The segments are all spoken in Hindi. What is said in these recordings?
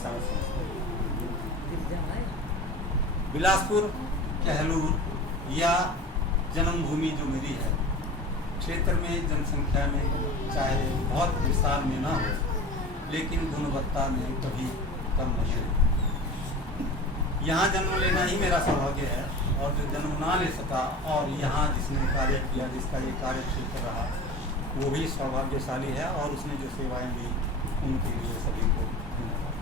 रसायन संस्था। बिलासपुर कहलूर या जन्मभूमि जो मेरी है, क्षेत्र में जनसंख्या में चाहे बहुत विस्तार में ना हो, लेकिन गुणवत्ता में कभी कम नहीं है। यहाँ जन्म लेना ही मेरा सौभाग्य है, और जो जन्म ना ले सका और यहाँ जिसने कार्य किया, जिसका ये कार्य क्षेत्र रहा, वो भी सौभाग्यशाली है, और उसने जो सेवाएं दी उनके लिए सभी को धन्यवाद।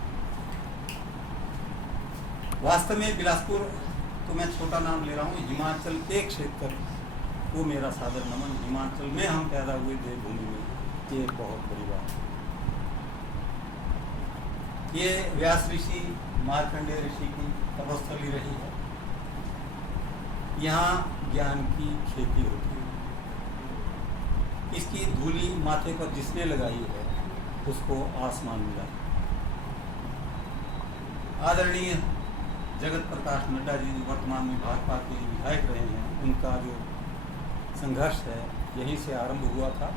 वास्तव में बिलासपुर तो मैं छोटा नाम ले रहा हूँ, हिमाचल के क्षेत्र वो मेरा सादर नमन। हिमाचल में हम पैदा हुए देवभूमि में, ये बहुत बड़ी बात है। ये व्यास ऋषि मार्कंडेय ऋषि की तपस्थली रही है। यहाँ ज्ञान की खेती होती है। इसकी धूली माथे पर जिसने लगाई है उसको आसमान मिला। आदरणीय जगत प्रकाश नड्डा जी जो वर्तमान में भाजपा के विधायक रहे हैं, उनका जो संघर्ष है यहीं से आरंभ हुआ था,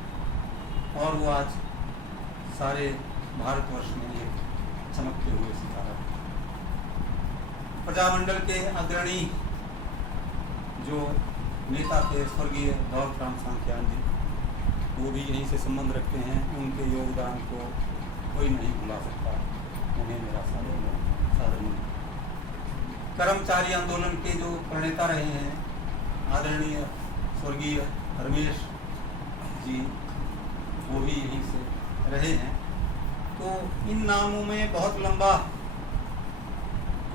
और वो आज सारे भारतवर्ष में एक चमकते हुए सितारा। प्रजामंडल के अग्रणी जो नेता थे स्वर्गीय दौलतराम सांख्यान जी, वो भी यहीं से संबंध रखते हैं। उनके योगदान को कोई नहीं भुला सकता, उन्हें मेरा सादर नमन। कर्मचारी आंदोलन के जो प्रणेता रहे हैं आदरणीय स्वर्गीय रमेश जी, वो भी यहीं से रहे हैं। तो इन नामों में बहुत लंबा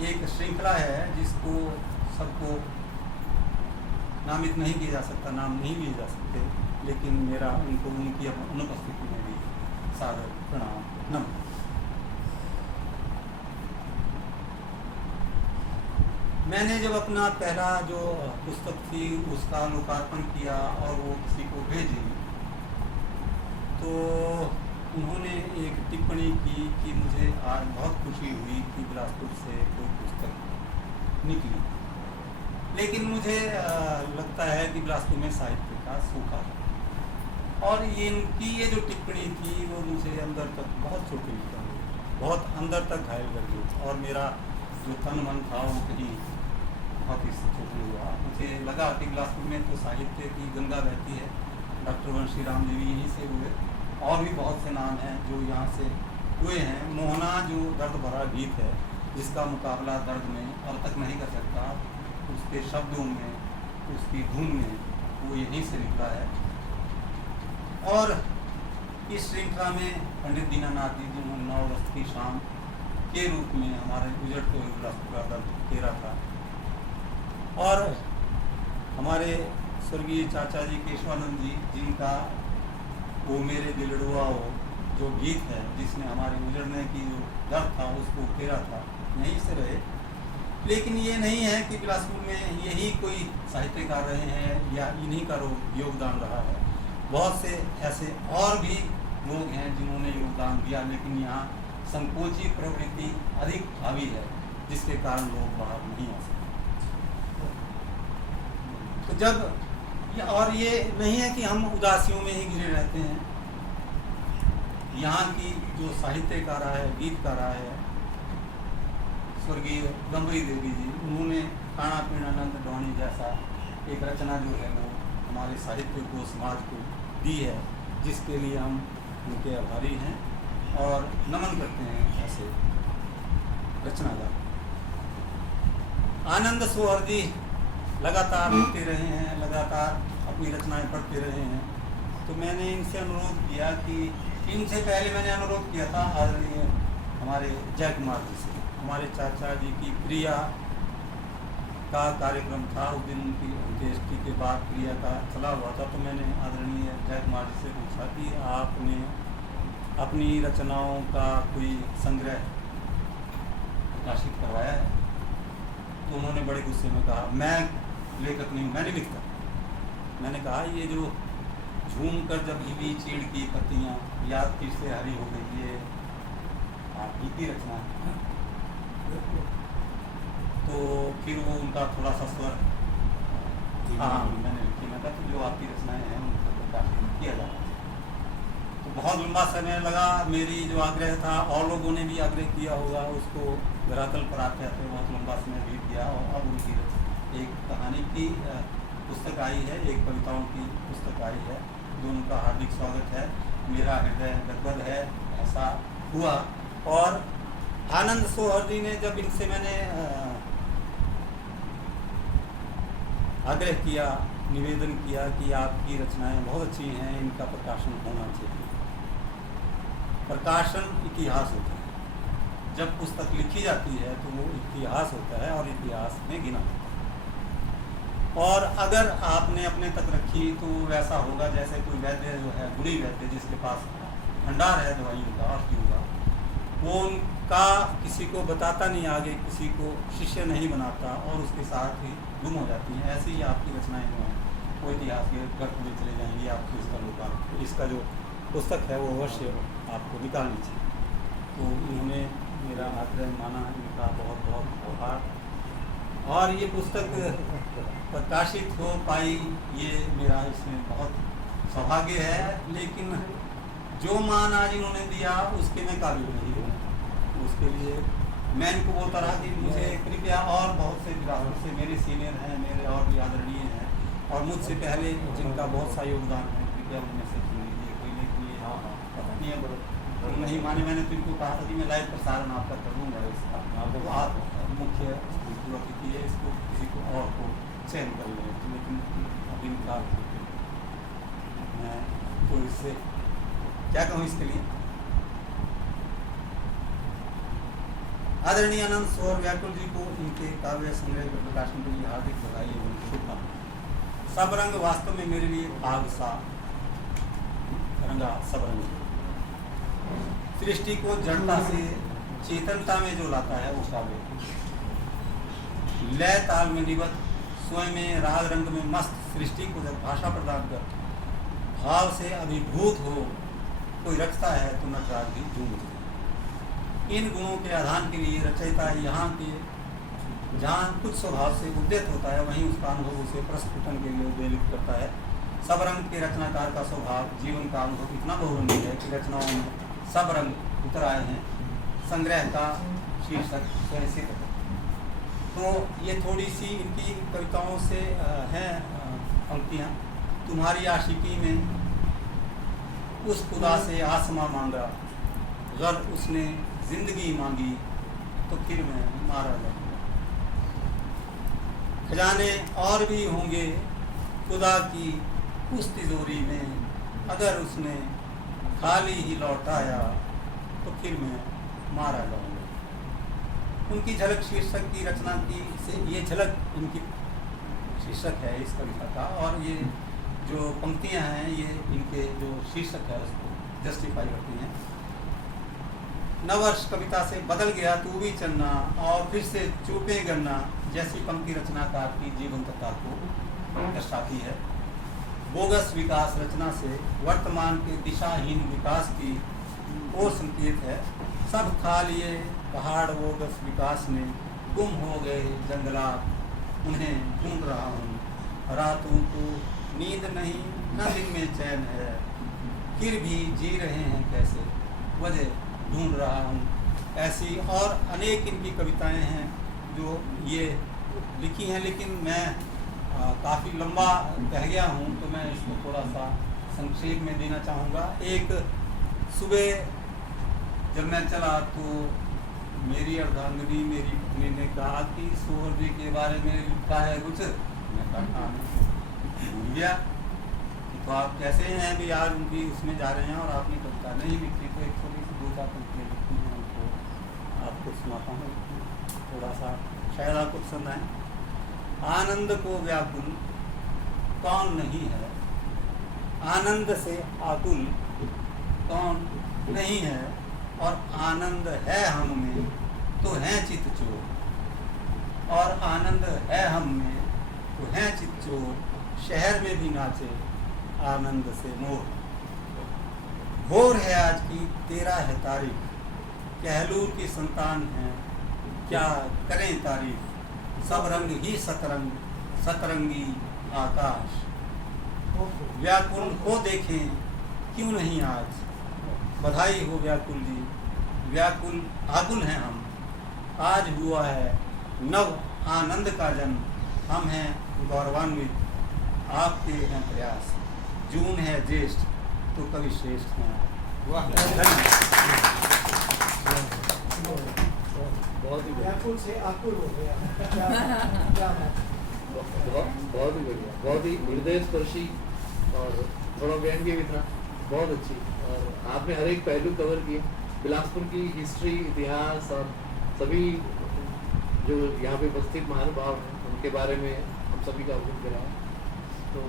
एक श्रृंखला है जिसको सबको नामित नहीं किया जा सकता, नाम नहीं लिए जा सकते, लेकिन मेरा उनको उनकी अनुपस्थिति में भी सादर प्रणाम नमन। मैंने जब अपना पहला जो पुस्तक थी उसका लोकार्पण किया और वो किसी को भेजी, तो उन्होंने एक टिप्पणी की कि मुझे आज बहुत खुशी हुई कि बिलासपुर से कोई पुस्तक निकली, लेकिन मुझे लगता है कि बिलासपुर में साहित्य का सूखा है। और ये इनकी ये जो टिप्पणी थी वो मुझे अंदर तक बहुत चोटिल कर गई, बहुत अंदर तक घायल कर गई, और मेरा जो तन मन था वो कहीं बहुत ही चोटिल हुआ। मुझे लगा कि बिलासपुर में तो साहित्य की गंगा बहती है। डॉक्टर वंशी राम जी भी यहीं से हुए, और भी बहुत से नाम हैं जो यहाँ से हुए हैं। मोहना जो दर्द भरा गीत है, जिसका मुकाबला दर्द में और तक नहीं कर सकता, उसके शब्दों में, उसकी धुन में, वो यहीं से निकला है। और इस श्रृंखला में पंडित दीनानाथ जी जिन्होंने 9 अगस्त की शाम के रूप में हमारे उजड़ते हुए बिलासपुर का दर्द घेरा था, और हमारे स्वर्गीय चाचा जी केशवानंद जी जिनका वो मेरे दिलड़ुआ हो जो गीत है, जिसने हमारे उजड़ने की जो दर्द था उसको घेरा था, यहीं से रहे। लेकिन ये नहीं है कि बिलासपुर में यही कोई साहित्यकार रहे हैं या इन्हीं का योगदान रहा है। बहुत से ऐसे और भी लोग हैं जिन्होंने योगदान दिया, लेकिन यहाँ संकोची प्रवृत्ति अधिक हावी है, जिसके कारण लोग बाहर नहीं आ सकते। तो जब और ये नहीं है कि हम उदासियों में ही घिरे रहते हैं। यहाँ की जो साहित्यकारा है, गीतकारा है, स्वर्गीय गंभरी देवी जी, उन्होंने खाना पीना नंद डोनी जैसा एक रचना जो है वो हमारे साहित्य को, समाज को दी है, जिसके लिए हम उनके आभारी हैं और नमन करते हैं ऐसे रचनाकार। आनंद सोहर जी लगातार लिखते रहे हैं, लगातार अपनी रचनाएं पढ़ते रहे हैं। तो मैंने इनसे अनुरोध किया कि इनसे पहले मैंने अनुरोध किया था आदरणीय हमारे जय कुमार जी से, हमारे चाचा जी की प्रिया का कार्यक्रम था, उस दिन उनकी अंत्येष्टि के बाद प्रिया का चला हुआ था। तो मैंने आदरणीय जय कुमार जी से पूछा कि आपने अपनी रचनाओं का कोई संग्रह प्रकाशित करवाया है? तो उन्होंने बड़े गुस्से में कहा, मैं लेखक नहीं हूँ, मैं नहीं लिखता। मैंने कहा ये जो झूम कर जब हिली चीड़ की पत्तियाँ याद फिर से हरी हो गई, ये आपकी की रचना है। तो फिर वो उनका थोड़ा सा स्वर, हाँ मैंने लिखी। मैं कहा तो जो आपकी रचनाएं हैं उनको प्रकाशित किया जाना चाहिए। तो बहुत लंबा समय लगा। मेरी जो आग्रह था और लोगों ने भी आग्रह किया होगा, उसको धरातल पर आते आते बहुत लंबा समय बीत गया और अब उनकी एक कहानी की पुस्तक आई है, एक कविताओं की पुस्तक आई है। दोनों का हार्दिक स्वागत है। मेरा हृदय गदगद है, ऐसा हुआ। और आनंद सोहर जी ने जब इनसे मैंने आग्रह किया, निवेदन किया कि आपकी रचनाएं बहुत अच्छी हैं, इनका प्रकाशन होना चाहिए। प्रकाशन इतिहास होता है। जब पुस्तक लिखी जाती है तो वो इतिहास होता है और इतिहास में गिना होता है। और अगर आपने अपने तक रखी तो वैसा होगा जैसे कोई वैद्य जो है, गुणी वैद्य, जिसके पास भंडार है दवाइयों का, औषधियों का, वो उनका किसी को बताता नहीं, आगे किसी को शिष्य नहीं बनाता और उसके साथ ही गुम हो जाती हैं। ऐसे ही आपकी रचनाएं जो हैं वो इतिहास के गर्त में चले जाएंगी। आपको इसका लोग इसका जो पुस्तक है वो अवश्य आपको निकालनी चाहिए। तो इन्होंने मेरा आग्रह माना, इनका बहुत बहुत आभार। और ये पुस्तक प्रकाशित हो पाई, ये मेरा इसमें बहुत सौभाग्य है। लेकिन जो मान आज इन्होंने दिया उसके मैं काबिल नहीं हूँ। उसके लिए मैं इनको बोलता रहा कि मुझे कृपया, और बहुत से विरासत से मेरे सीनियर हैं, मेरे और भी आदरणीय हैं और मुझसे पहले जिनका बहुत सा योगदान है, कृपया उनमें से चुन लीजिए कोई। लेकिन ये पता नहीं है, तो नहीं माने। मैंने तो इनको कहा था कि मैं लाइव प्रसारण आपका कर दूँगा इसका, तो आप मुख्य कीजिए इसको, किसी को और को चयन कर लें। तो लेकिन अब इनका मैं तो इससे क्या कहूँ इसके लिए। आदरणीय आनंद सोहर व्याकुल जी को इनके काव्य संग्रह के प्रकाशन के लिए हार्दिक बधाई एवं शुभकामनाएं। सब रंग वास्तव में मेरे लिए आग सा रंगा सब रंग। सृष्टि को जड़ता से चेतनता में जो लाता है वो काव्य। लय ताल में निबद्ध, स्वयं में राग रंग में मस्त सृष्टि को जब भाषा प्रदान कर भाव से अभिभूत हो कोई रचता है तो नटराज भी झूम उठते। इन गुणों के आधान के लिए रचयिता यहाँ के जहाँ कुछ स्वभाव से उद्यत होता है वहीं उसका अनुभव उसे प्रस्फुटन के लिए उद्वेलित करता है। सब रंग के रचनाकार का स्वभाव, जीवन का अनुभव इतना बहुरंगी है कि रचनाओं में सब रंग उतर आए हैं। संग्रह का शीर्षक स्वयं। तो ये थोड़ी सी इनकी कविताओं से हैं पंक्तियाँ। तुम्हारी आशिकी में उस खुदा से आसमां मांगा, गर उसने जिंदगी मांगी तो फिर मैं मारा जाऊंगा। खजाने और भी होंगे खुदा की उस तिजोरी में, अगर उसने खाली ही लौटाया तो फिर मैं मारा जाऊंगा। उनकी झलक शीर्षक की रचना की से ये झलक इनकी शीर्षक है इस कविता का। और ये जो पंक्तियां हैं ये इनके जो शीर्षक है उसको जस्टिफाई करती हैं। नववर्ष कविता से बदल गया तू भी चलना और फिर से चूपे गन्ना जैसी पंक्ति रचनाकार की जीवंतता को दर्शाती है। बोगस विकास रचना से वर्तमान के दिशाहीन विकास की ओर संकेत है। सब खा लिए पहाड़ बोगस विकास में, गुम हो गए जंगलात उन्हें ढूंढ रहा हूँ। रातों को नींद नहीं न दिन में चैन है, फिर भी जी रहे हैं कैसे, वजह ढूंढ रहा हूँ। ऐसी और अनेक इनकी कविताएं हैं जो ये लिखी हैं। लेकिन मैं काफ़ी लंबा कह गया हूँ तो मैं इसको थोड़ा सा संक्षेप में देना चाहूँगा। एक सुबह जब मैं चला तो मेरी अर्धांगिनी मेरी पत्नी ने कहा कि सोहर जी के बारे में लिखा है कुछ। मैं कहा भूल गया। तो आप कैसे हैं भी आज उनकी उसमें जा रहे हैं और आपने कविता नहीं लिखी, तो एक थोड़ी सी दो चार पंक्तियाँ लिखी हैं उनको आपको सुनाता हूँ, थोड़ा सा शायद आपको पसंद आए। आनंद को व्याकुल कौन नहीं है, आनंद से आकुल कौन नहीं है, और आनंद है हम में तो हैं चित चोर, और आनंद है हम में तो हैं चित चोर। शहर में भी नाचे आनंद से मोर। भोर है आज की 13 है तारीख, कहलूर की संतान है क्या करें तारीफ। सब रंग ही सतरंग सतरंगी आकाश, व्याकुल को देखें क्यों नहीं आज बधाई हो व्याकुल जी, व्याकुल आकुल हैं हम, आज हुआ है नव आनंद का जन्म, हम हैं गौरवान्वित, आपके हैं प्रयास, जून है ज्येष्ठ तो कवि श्रेष्ठ हैं आप। वाह, बहुत ही व्याकुल से आकुल हो गया। क्या बात। बहुत ही बढ़िया, बहुत ही हृदय स्पर्शी और थोड़ा व्यंग्य भी था, बहुत अच्छी। और आपने हर एक पहलू कवर किए, बिलासपुर की हिस्ट्री, इतिहास और सभी जो यहाँ पे उपस्थित महानुभाव हैं उनके बारे में हम सभी का अवगत कराया। तो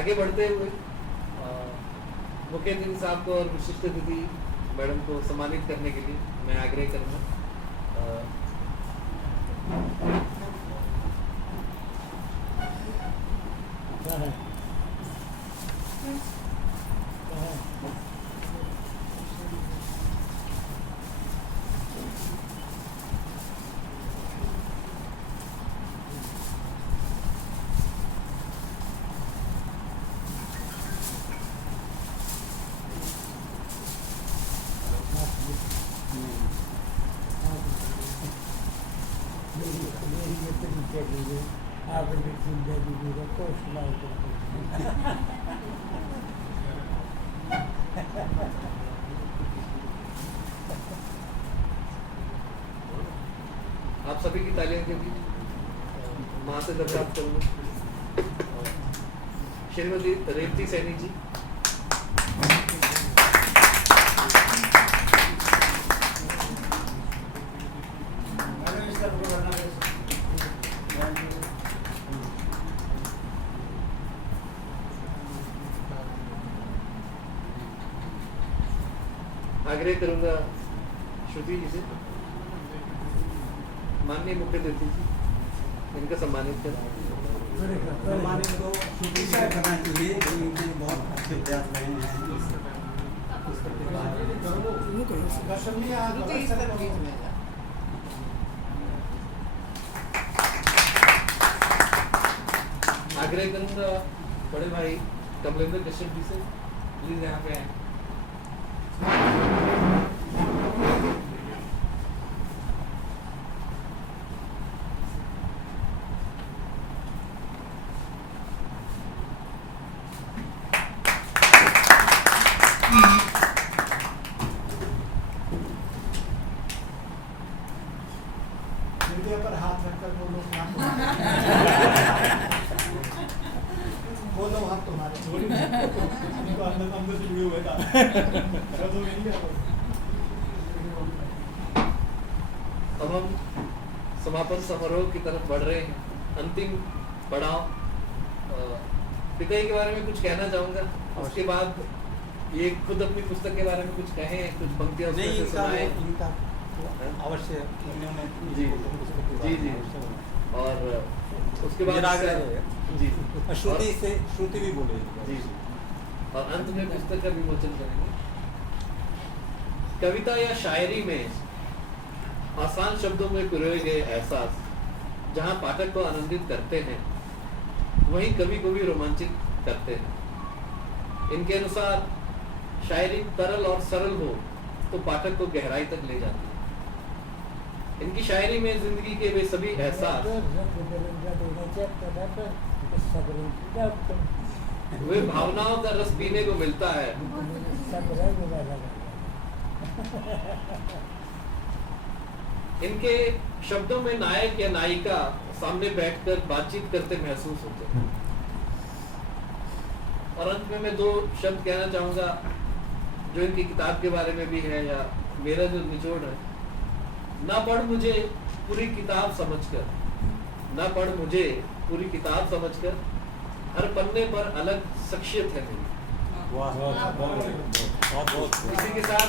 आगे बढ़ते हुए मुख्य अतिथि साहब को और विशिष्ट अतिथि मैडम को सम्मानित करने के लिए मैं आग्रह करूँगा। आप सभी की तालियां के बीच माँ से दरख्वास्त करूँगा, श्रीमती रेवती सैनी जी। आग्रह करूंगा श्रुति जी से, माननीय मुख्य अतिथि जी, इनका सम्मानित करें। सम्मानित तो श्रुति से करना चाहिए, इनके बहुत अच्छे प्रयास रहे हैं इस पुस्तक के बारे में। आग्रह करूंगा बड़े भाई कमलेंद्र कश्यप जी से, प्लीज यहाँ पे आए। हृदय पर हाथ रखकर बोलो, बोलो हाथ तुम्हारे अंदर से जुड़े हुए था। अब हम समापन समारोह की तरफ बढ़ रहे हैं, अंतिम पड़ाव। पिताई के बारे में कुछ कहना चाहूंगा, उसके बाद ये खुद अपनी पुस्तक के बारे में कुछ कहें, कुछ पंक्तियां उसमें से सुनाएं। इनका अवश्य जी जी जी, और उसके बाद जी श्रुति भी बोलेगी जी, और अंत में पुस्तक का विमोचन करेंगे। कविता या शायरी में आसान शब्दों में पिरोए गए एहसास जहां पाठक को आनंदित करते हैं, वहीं कवि को भी रोमांचित करते हैं। इनके अनुसार शायरी तरल और सरल हो तो पाठक को गहराई तक ले जाती है। इनकी शायरी में जिंदगी के वे सभी एहसास, वे भावनाओं का रस पीने को मिलता है। इनके शब्दों में नायक या नायिका सामने बैठकर बातचीत करते महसूस होते हैं। और अंत में मैं 2 शब्द कहना चाहूंगा जो इनकी किताब के बारे में भी है, या मेरा जो निचोड़ है। ना पढ़ मुझे पूरी किताब समझकर, ना पढ़ मुझे पूरी किताब समझकर, हर पन्ने पर अलग शख्सियत है मेरी। वाह, बहुत इसी के साथ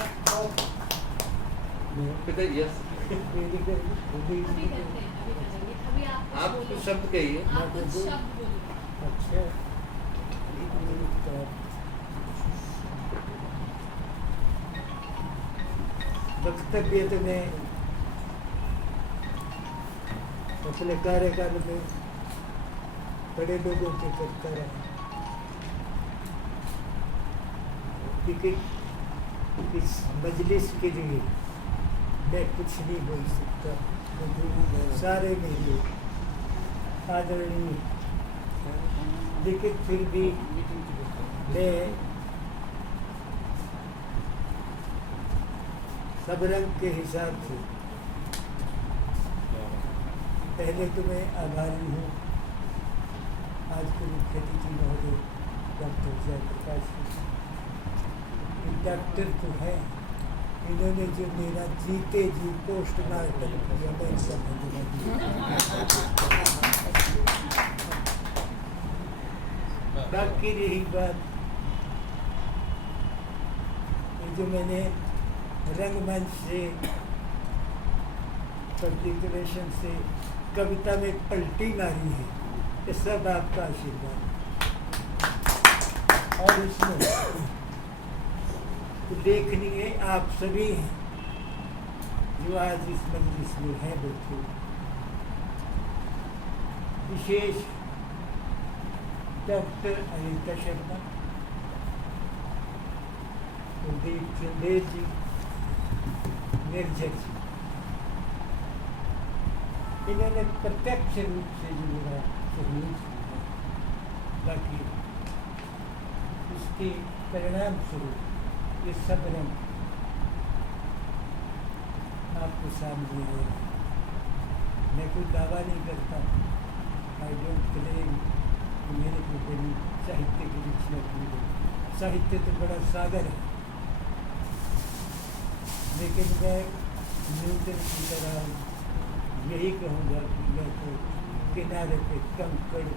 यस, आप कुछ शब्द कहिए। वक्तव्य में अपने कार्यकाल में बड़े लोगों के करता रहा, क्योंकि इस मजलिस के लिए मैं कुछ नहीं बोल सकता, क्योंकि सारे मेरे आदरणीय, लेकिन फिर भी मैं सब रंग के हिसाब से पहले तो मैं आभारी हूँ आज के मुख्य अतिथि महोदय डॉक्टर जयप्रकाश जी। डॉक्टर तो है, इन्होंने जो मेरा जीते जी पोस्टमार्टम किया मैं समझ बाकी रही बात ये जो मैंने रंगमंच से पब्लिकेशन से कविता में पलटी मारी है, ये सब आपका आशीर्वाद है। और इसमें उल्लेखनीय आप सभी हैं जो आज इस मजलिस में हैं बैठे। विशेष डॉक्टर अनिता शर्मा, कुलदीप चंदेल जी, निर्जर जी, इन्होंने प्रत्यक्ष रूप से जो मेरा सहयोग किया, ताकि इसके परिणाम स्वरूप ये सब रंग आपके सामने आए। मैं कोई दावा नहीं करता, आई डोंट क्लेम कि मेरे को बड़ी साहित्य की रुचि अपनी है। साहित्य तो बड़ा सागर है, लेकिन मैं न्यूटन की तरह यही कहूँगा कि मैं तो किनारे पे कंकड़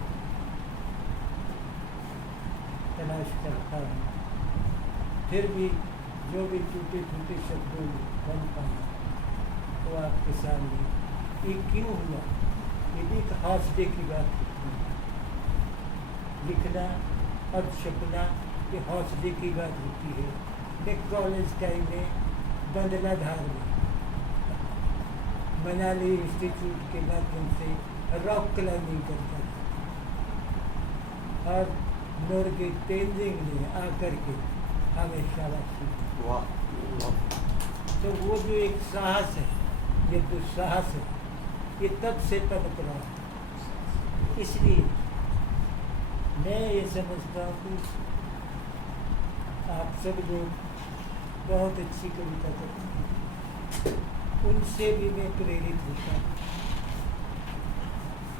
तलाश करता हूँ, फिर भी जो भी टूटे फूटे शब्दों बन पाए तो आपके सामने ये क्यों हुआ, ये भी एक हौसले की बात है। लिखना और छपना ये हौसले की बात होती है। मैं कॉलेज टाइम में बंदलाधार में मनाली इंस्टीट्यूट के माध्यम से रॉक क्लाइंबिंग करता था और नॉर्गे तेंजिंग ने आकर के हमें शाबाशी दी। तो वो जो एक साहस है, ये दुस्साहस है, ये तब से पनप रहा है। इसलिए मैं ये समझता हूँ कि आप सब लोग बहुत अच्छी कविता करते हैं, उनसे भी मैं प्रेरित होता हूँ,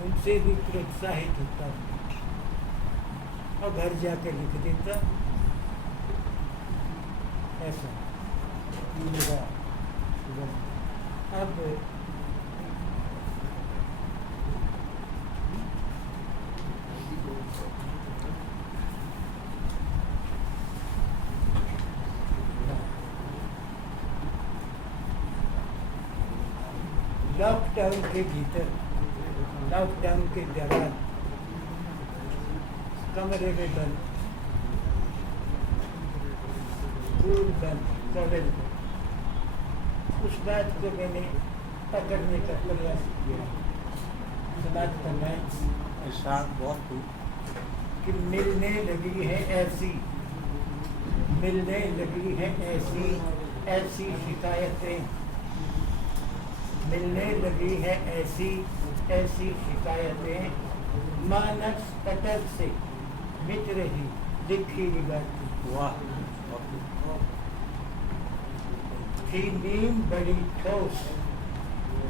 उनसे भी प्रोत्साहित होता हूँ और घर जाकर लिख देता। ऐसा मेरा अब लॉकडाउन के भीतर, लॉकडाउन के दौरान कमरे में बंद, स्कूल बंद, कॉलेज बंद, उस बात को मैंने पकड़ने का प्रयास किया। समाज फरमाएं इरशाद बहुत खूब कि मिलने लगी है ऐसी, मिलने लगी है ऐसी ऐसी शिकायतें, मिलने लगी है ऐसी ऐसी शिकायतें, मानस पटल से मिट रही लिखी बातें। वाह, थी नींद बड़ी ठोस,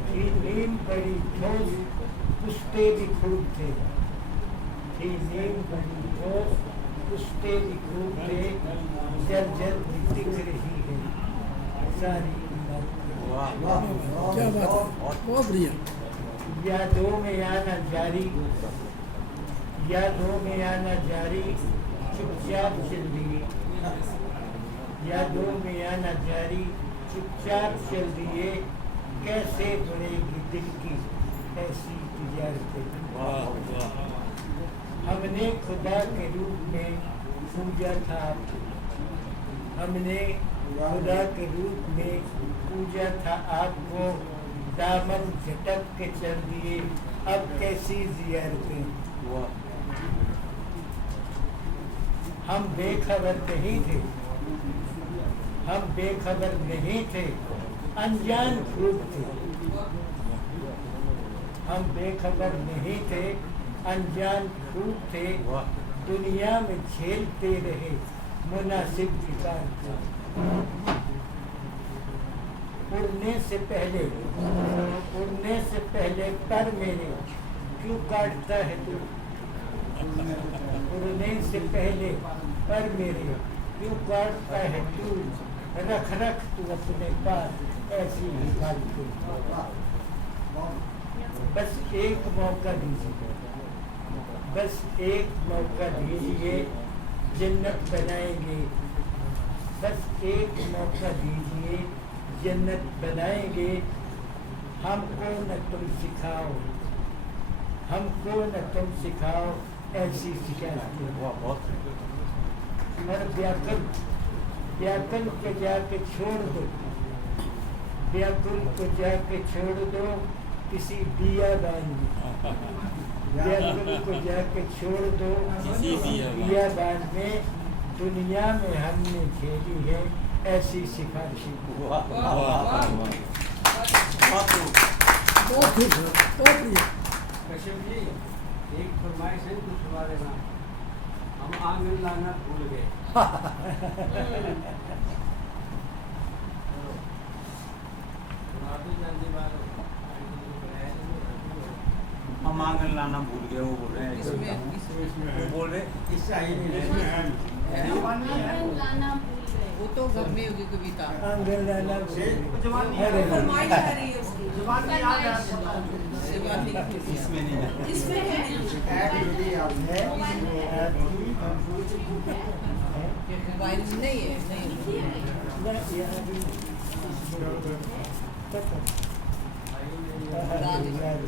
थी नींद बड़ी ठोस, पुश्ते भी खूब थे, थी नींद बड़ी ठोस, पुश्ते भी खूब थे, जल जल दिख रही है सारी वाह, वाह, क्या बात है, बहुत बढ़िया। यादों में आना जारी, यादों में आना जारी, चुपचाप चल दिए, यादों में आना जारी, चुपचाप चल दिए, कैसे बढ़ेगी दिल की ऐसी तिजारतें। हमने खुदा के रूप में पूजा था, हमने खुदा के रूप में पूजा था आपको, दामन झटक के चल दिए, अब कैसी जियारतें। हम बेखबर नहीं थे, हम बेखबर नहीं थे, अनजान खूब थे। हम बेखबर नहीं थे, अनजान खूब थे। दुनिया में झेलते रहे मुनासिब विकार को। उड़ने से पहले पर मेरे क्यों काटता है तू? उड़ने से पहले पर मेरे क्यों काटता है तू? रख रख तू अपने पास ऐसी ही फालतू। बस एक मौका दीजिए, बस एक मौका दीजिए, जन्नत बनाएंगे। बस एक मौका दीजिए, जन्नत बनाएंगे। हमको न तुम सिखाओ, हमको न तुम सिखाओ ऐसी शिकायत। और व्याकुल को जाके छोड़ दो, व्याकुल को जाके छोड़ दो किसी बियाबान में। व्याकुल को जाके छोड़ दो किसी बियाबान में। दुनिया में हमने झेली है ऐसी सिफारिशें। कश्यप जी, एक फरमाइश है कुछ हमारे वहाँ, हम आंगन लाना भूल गए। हम आंगन लाना भूल गए, वो बोल रहे हैं। वो बोल रहे इससे आई नहीं वो तो घर में होगी कविता। आंगन लाना जवान फरमाइश आ रही है उसकी। जवान में याद है सेवा नहीं इसमें नहीं है। इसमें है मोबाइल नहीं है, नहीं है।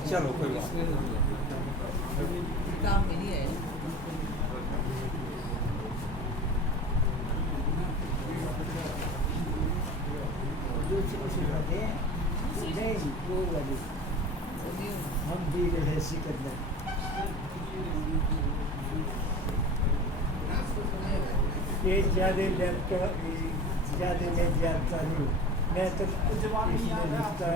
चलो कोई बात नहीं। काम में नहीं है। नहीं वो वाली हम भी रहे सिकंदर। ये ज़्यादा लैपटॉप ज़्यादा मैं जानता नहीं, मैं तो इसमें लिखता